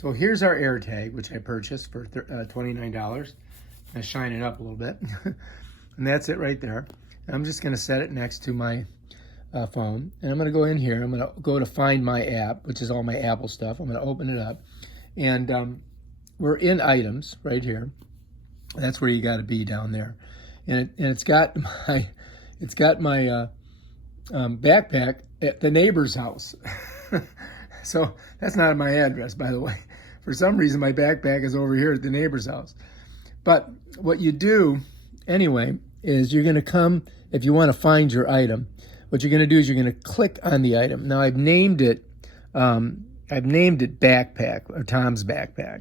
So here's our Airtag, which I purchased for $29. I shine it up a little bit. And that's it right there. And I'm just going to set it next to my phone. And I'm going to go in here. I'm going to go to find my app, which is all my Apple stuff. I'm going to open it up. And we're in items right here. That's where you got to be down there. And it's got my backpack at the neighbor's house. So that's not my address, by the way. For some reason, my backpack is over here at the neighbor's house. But what you do, anyway, is you're going to come, if you want to find your item, what you're going to do is you're going to click on the item. Now, I've named it backpack, or Tom's backpack.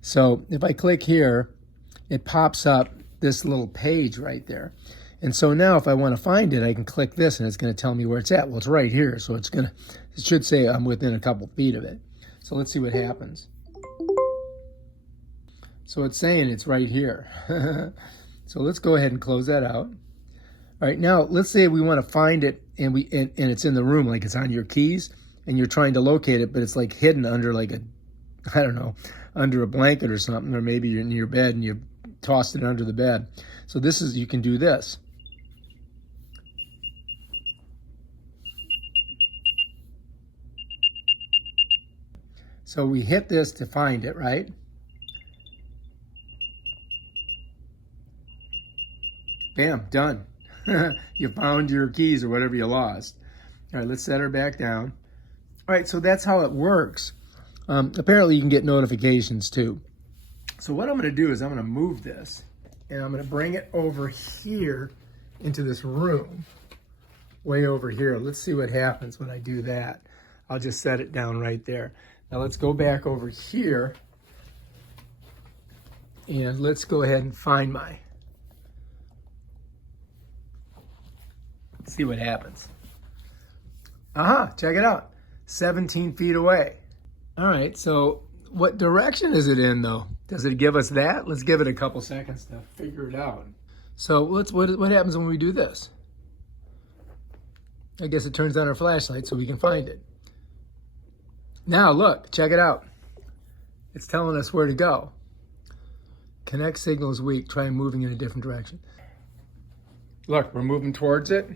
So if I click here, it pops up this little page right there. And so now if I want to find it, I can click this and it's going to tell me where it's at. Well, it's right here. So it should say I'm within a couple feet of it. So let's see what happens. So it's saying it's right here. So let's go ahead and close that out. All right, now let's say we want to find it and it's in the room, like it's on your keys and you're trying to locate it, but it's like hidden under like I don't know, under a blanket or something, or maybe you're in your bed and you tossed it under the bed. So you can do this. So we hit this to find it, right? Bam, done. You found your keys or whatever you lost. All right, let's set her back down. All right, so that's how it works. Apparently you can get notifications too. So what I'm going to do is I'm going to move this and I'm going to bring it over here into this room, way over here. Let's see what happens when I do that. I'll just set it down right there. Now let's go back over here and let's go ahead and find let's see what happens. Check it out. 17 feet away. All right, so what direction is it in though? Does it give us that? Let's give it a couple seconds to figure it out. So what happens when we do this? I guess it turns on our flashlight so we can find it. Now look, check it out. It's telling us where to go. Connect signal is weak. Try moving in a different direction. Look, we're moving towards it.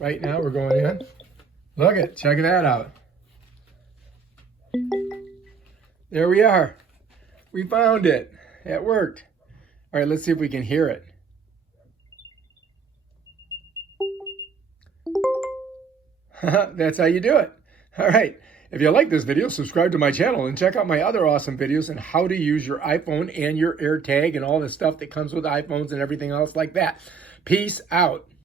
Right now we're going in. Look it, check that out. There we are. We found it. It worked. All right, let's see if we can hear it. That's how you do it. All right. If you like this video, subscribe to my channel and check out my other awesome videos on how to use your iPhone and your AirTag and all the stuff that comes with iPhones and everything else like that. Peace out.